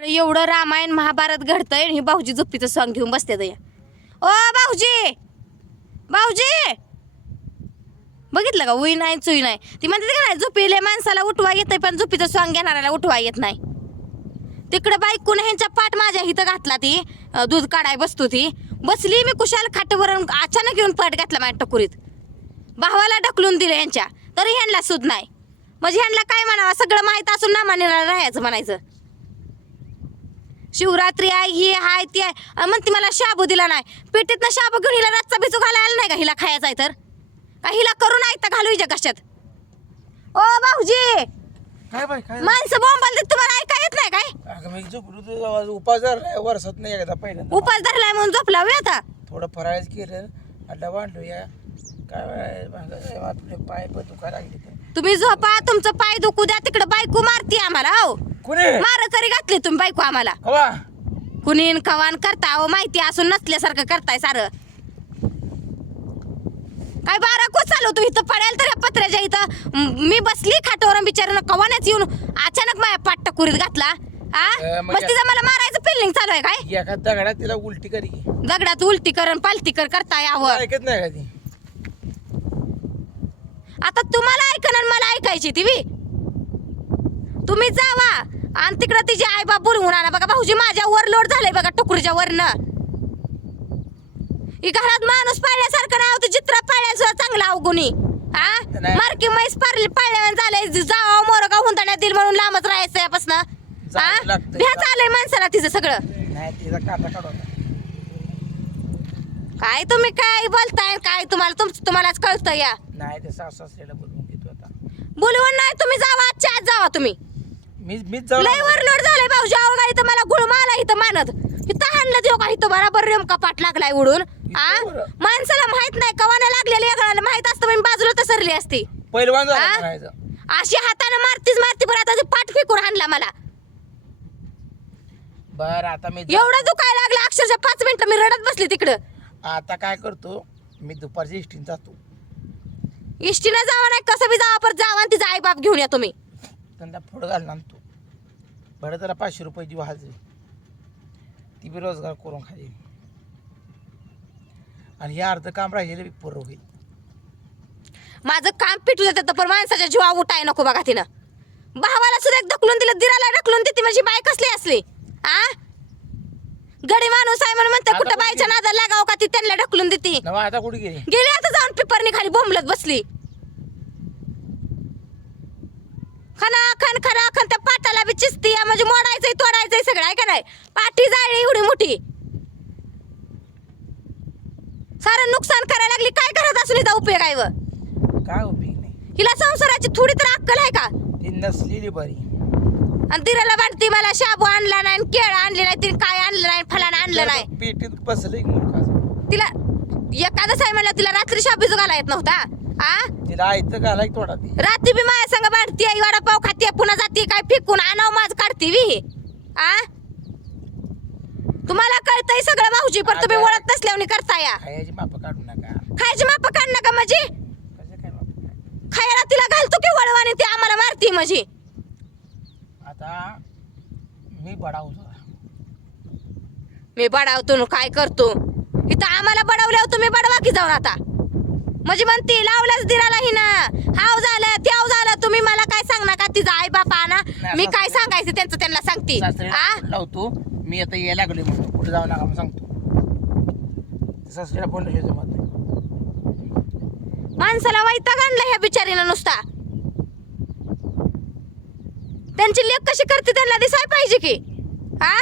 एवढं रामायण महाभारत घडतंय आणि भाऊजी झोपीचं सॉंग घेऊन बसते दया ओ भाऊजी! भाऊजी! बघितलं का? उई नाही चुई नाही. ती म्हणते का नाही झोपीले माणसाला उठवा येतंय पण झोपीचं सॉंग घेणाऱ्याला उठवा येत नाही. तिकडे बायकून ह्यांच्या पाठ माझ्या इथं घातला ती. दूध काढाय बसतो ती. बसली मी कुशाल खाटेवर अचानक येऊन पाठ घातला माझ्या टकुरीत. भावाला ढकलून दिलं यांच्या तरी ह्यांना सुद नाही. म्हणजे ह्यांना काय म्हणावं? सगळं माहीत असून ना मानेला राहायचं म्हणायचं. शिवरात्री आहे ही हाय ती आहे म्हणते मला शाबू दिला नाही. पेटीतनं शाबू घेऊन हिला रातचा बिजू घालायला नाही का हिला खायचा आहे तर? का हिला करून ऐकता घालू हिच्या कशात? ओ भाऊजी! काय बाई काय माणसं बोंबाल देत तुम्हाला ऐका येत नाही काय? अगं मी झोपलो तर उपास धरलाय वर्षात नाही एकदा पहिल्यांदा. उपास धरलाय म्हणून झोपला वे आता? थोडं फराळच केलं अड्डा बांधलो या. काय आपले पाय पण दुखायला लागले तर तुम्ही झोपा तुमचं पाय दुखू द्या तिकडे बायको मारती आम्हाला हो. कुणी? मार करी घातली तुम्ही बायको आम्हाला. कुणीन कवान करता अहो माहिती असून नसल्यासारखं करताय सारं. काय बारा को चालू तू इथं? पडायला तर या पत्र्याच्या इथं. म- मी बसली खाटावर बिचारीनं कवानेच येऊन अचानक माझ्या पाट्ट कुरीत घातला. हा अं, मग मग तिचं मला मारायचं फिल्डिंग चालू आहे काय? एका दगडात तिला उलटी करी. दगडात उलटी करण पालती कर करता यावं ऐकत नाही का ती? आता तुम्हाला ऐकणार आणि मला ऐकायची ती बी. तुम्ही जावा. आणि तिकडं तिचे आई बाप बोलवून आणा बघा भाऊजी माझ्या वर लोड झालंय बघा टुकडीच्या वरनं. ही घरात माणूस पाळल्यासारखं नाव तर चित्र पाळल्या सुद्धा चांगला अवगुणी. हा. मारकी म्हैस पारली पाळल्यावर झालंय जावा मोर का हुंदण्यात दिल म्हणून लांबच राहायचं यापासनं. हा लागतंय. चालय माणसाला तिचं सगळं. नाही तिचा काटा काढवा काय तुम्ही काय बोलताय काय तुम्हाला तुमचं तुम्हालाच कळतं या. नाही ते सासू सासऱ्याला बोलवून घेतो आता. बोलवून नाही तुम्ही जावा आजच्या आज जावा तुम्ही. मी मीच जाऊ लय वरलोड झालंय भाऊजी अहो का इथं मला गुळ माला इथं मानत. इथं हाणलं देऊ का? इथं बराबर रेमका पाठ लागलाय उडून. आ. माणसाला माहीत नाही कवाना लागलेली एकाला माहीत असतं मी बाजूला तर सरली असती. पहिलवान हा? म्हणायचं अशी हाताने मारतीच मारती बरं आता ती पाठ फेकून हाणला मला. बर आता मी जा- एवढं दुखायला लागलं अक्षरशः पाच मिनिटं मी रडत बसली तिकडं. आता काय करतो मी दुपारच्या इष्टीन जातो. इष्टीनं जावा नाही कसं बी जावा परत जावा आणि तिचा आई बाप घेऊन या तुम्ही. त्यांना फोड घालणार तू. बरं त्याला पाचशे रुपये देऊ हाजरी ती बी रोजगार करून खाली. आणि हे अर्ध काम राहिलेलं बी पूर्ण होईल. माझं काम पिटू देतं पण माणसाच्या जीवा उठाय नको बघा तिनं. भावाला सुद्धा एक ढकलून दिलं दिराला ढकलून देते माझी बाय कसली असली? आ? गडी माणूस आहे म्हणून म्हणते कुठं बायच्या नादा लागाव का ती त्यांना ढकलून देते? नवा आता कुठे गेली? गेली आता जाऊन पेपरनी खाली बोंबलत बसली. खना खन खना खन त्या पाटाला बी चिसती म्हणजे मोडायचंय तोडायचंय सगळं आहे का नाही. पाठी जाळी एवढी मोठी. सारं नुकसान करायला लागली. काय करत असून हिचा उपयोग आहे व? काय उपयोग नाही. हिला संसाराची थोडी तर अक्कल आहे का? ती नसलेली बरी. आणि तिला वाटते मला शाबू आणला नाही केळ आणले नाही तिने काय आणलं नाही फलानं आणलं नाही. पेटीत बसलं. तिला एखादं आहे म्हणलं तिला रात्री शाबूच घाला येत नव्हता. आ? तिला आयतं घालाय तोडा ती रात्री बी संग भांडती आई वडापाव खाते पुन्हा जाते काय फेकून आणाव माझ काढते वी आ? तुम्हाला कळतंय सगळं भाऊजी पण तुम्ही. ओळख नसल्यावर करता या खायची माप काढू नका. खायची माप काढ नका माप खायला तिला घालतो की वळवाने ती आम्हाला मारती म्हणजे आता मी बडावतो. मी बडावतो काय करतो? इथं आम्हाला बडवल्यावर तुम्ही बडवा की जाऊन आता? म्हणजे म्हणते लावल्याच दिराला ही ना. हाव झालं त्याव झालं. तुम्ही मला काय सांगणार का? तिचा आई बापा ना मी काय सांगायचं त्यांचं त्यांना सांगते. आ? लावतो. मी आता यायला लागले म्हणतो कुठे जाऊ नका सांगतो. सासऱ्याला फोन जमत नाही. माणसाला वैताग आणला ह्या बिचारीनं नुसता. त्यांची लेख कशी करते त्यांना दिसाय पाहिजे की? हा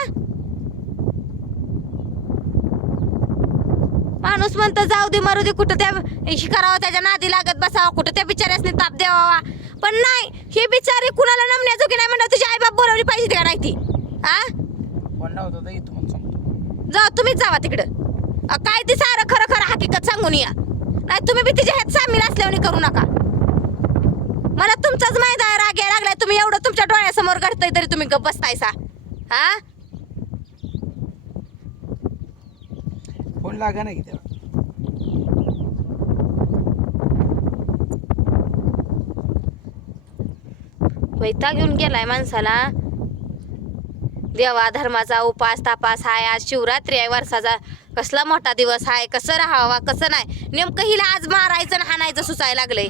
माणूस म्हणतो जाऊ दे मरू दे कुठं त्या करावं त्याच्या नादी लागत बसावा कुठं त्या बिचाऱ्यासनी ताप द्यावा. पण नाही ही बिचारी कुणाला नमण्याजोगी नाही म्हणलं तुझी आई बाप बोलवली पाहिजे का नाही ती? हा जा तुम्हीच जावा तिकडं. काय ते सारं खरं खरं हकीकत सांगून या. नाही तुम्ही बी तिच्या ह्यात सामील असल्यावर करू नका. मला तुमचाच माहीत आहे राग यायला लागलाय तुम्ही एवढं तुमच्या डोळ्यासमोर घडतंय तरी तुम्ही बसतायसा. हा लागा नाही त्याला. वैताग घेऊन गेलाय माणसाला. देवा धर्माचा उपास तापास हाय आज शिवरात्री आहे वर्षाचा. कसला मोठा दिवस आहे कसं राहावा कसं नाही. नेमकं हिला आज मारायचं हाणायचं सुचाय लागलंय.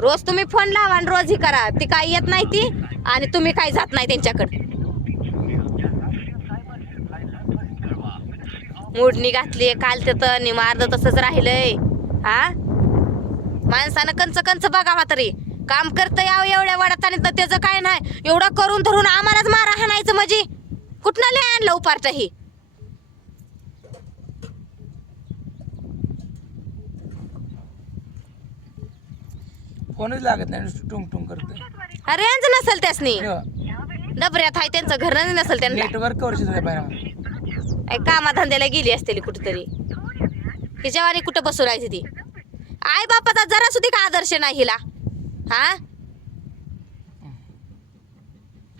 रोज तुम्ही फोन लावा आणि रोज ही करा. ती काय येत नाही ती आणि तुम्ही काय जात नाही त्यांच्याकडे. मोडणी घातली काल तिथं निमार्द तसंच राहिलंय. हा? माणसानं कंच कंच बघावा तरी. काम करतं यावं एवढ्या वाड्यात आणि तर त्याचं काय नाही. एवढं करून धरून आम्हालाच मारा हाणायचं म्हणजे कुठनं लय आणलं उपारत ही लागत नाही टुंग टुंग करत अरे यांचं नसेल त्यासनी. डबऱ्यात आहे त्यांचं घर नाही नसेल त्यांना. नेटवर्क वर्ष पाहिजे कामाधंद्याला गेली असतेली कुठेतरी. हिच्यावानी कुठं बसू राहायची ती? आई बापाचा जरा सुद्धा का आदर्श नाही हिला. हा?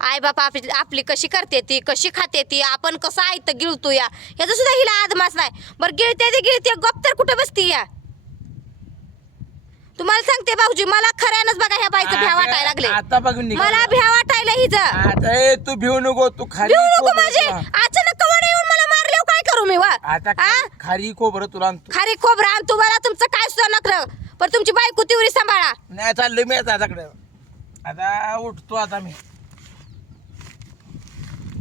आई बापा आपली आपली कशी करते ती कशी खाते ती आपण कसं आयत गिळतो या? ह्याचा सुद्धा हिला आदमास नाही. बरं गिळते ती गिळते गप तर कुठं बसती या? तुम्हाला सांगते भाऊजी मला खऱ्यानंच बघा ह्या बाईचं भ्या वाटायला लागले. आता बघून. मला भ्या वाटायला हिचं. आता ए, तू भिवू नको तू खाली भिवू नको माझे. तुला. अचानक कवाडे येऊन मला मारल्यावर काय करू मी वा. आता हा? खारी- खोबरं तुला आणतो. खारी खोबरं आणि तुम्हाला तुमचं काय सुद्धा नकलं पण तुमची बायको तिवरी सांभाळा. नाही चाललोय मी आता आताकडे. आता उठतो आता मी.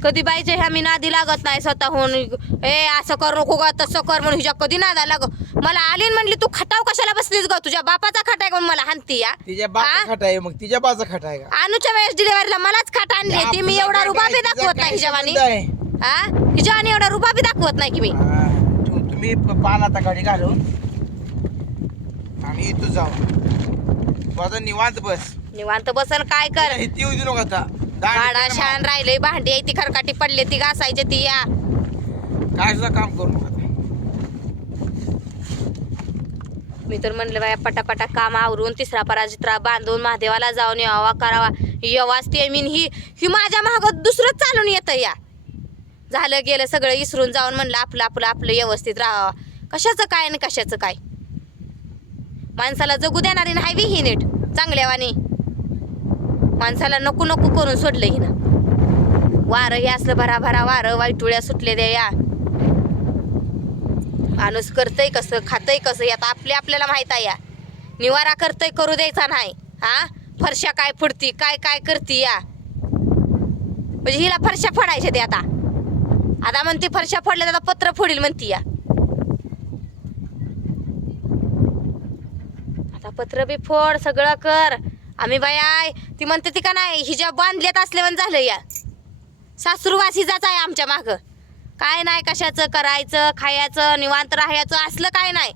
कधी बाईच्या ह्या मी नादी लागत नाही स्वतःहून. ए असं कर नको ग तसं कर म्हणून हिच्या कधी नादा लाग मला आली न म्हणली तू खटाव कशाला बसलीस ग? तुझ्या बापाचा खटाय म्हणून मला हानती या. तिच्या हा? बाचा खाट आहे मग तिच्या बाचा खाट आहे का? अनुच्या वेळेस डिलिव्हरीला मलाच खाट आणली ती मी एवढा रुबाबी दाखवत नाही संबंध हा? हिच्यावानी एवढा रुबाबी दाखवत नाही की मी हा, तू- तुम्ही प- पान आता गाडी घालून आणि इथं जाऊ आता निवांत बस. निवांत बसल काय कर? इथे येऊ देऊ नका आता. दाढी शान राहिले भांडी आहे ती खरकाटी पडले ती घासायची ती या. काय सुद्धा काम करू नका. आता. मी तर म्हणलं बाया पटापटा काम आवरून तिसरा पराजित्रा बांधून महादेवाला जाऊन यावा करावा. येवाच ते मी ही ही माझ्या माग दुसरंच चालून येतं या. झालं गेलं सगळं इसरून जाऊन म्हणलं आपलं आपलं आपलं व्यवस्थित राहावं. कशाचं काय आणि कशाचं काय? माणसाला जगू देणारी नाही वी ही नीट. चांगल्यावानी माणसाला नको नको करून सोडलं हिनं. वारं हे असलं भरा भरा वारं वाईटुळ्या सुटले द्या या. माणूस करतय कसं खातय कसं यात आपले आपल्याला माहीत आहे या. निवारा करतय करू द्यायचा नाही. हा? फरशा काय फुडती काय काय करती या? म्हणजे हिला फरशा फडायच्या ते आता. आता म्हणते फरशा फोडल्या तर आता पत्र फोडील म्हणती या. आता पत्र बी फोड सगळं कर. आम्ही बाय आय ती म्हणते ती का नाही हिच्या बांधल्यात म्हण झालं या. सासूरवास हिजाच आहे आमच्या माग. काय नाही कशाचं करायचं खायचं निवांत राहायचं असलं काय नाही.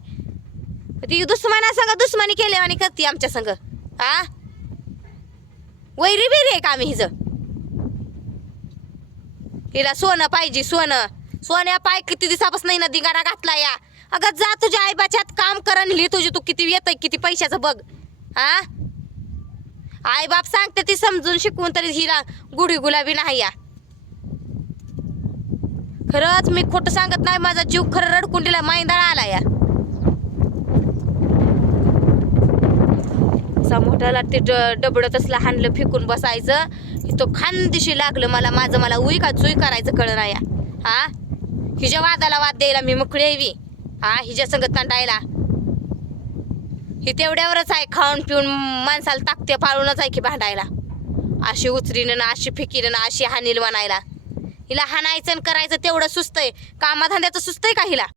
ती दुश्मना संग दुश्मनी केल्यावानी करते आमच्या संग. हा? वैरी बिरी आहे का आम्ही हिजं हिला सोनं पाहिजे सोनं. सोन्या पाय किती दिवसापासून नाही ना दिगारा घातला या. अगं जा तुझ्या आईबाच्यात काम करण लिहि तुझी तू किती येत किती पैशाचं बघ. हा? आई बाप सांगते ती समजून शिकवून तरी हिला गुढी गुलाबी नाही या. खरंच मी खोटं सांगत नाही माझा जीव खरं रडकुंडीला मायंदाळा आला या. असा मोठ्याला ते ड- डबडं तसलं हाणलं फेकून बसायचं. तो खानदिशी लागलं मला माझं मला उई का चुई करायचं कळ या. हा? हिच्या वादाला वाद द्यायला मी मोकळी यावी हा? हिच्या संगत कांडायला ही तेवढ्यावरच आहे खाऊन पिऊन माणसाला ताकते पाळूनच आहे की भांडायला. अशी उचरीनं ना अशी फिकीनं ना अशी हानील बनायला हिला हाणायचं आणि करायचं तेवढं सुस्त आहे कामाधंद्याचं सुस्त आहे का हिला?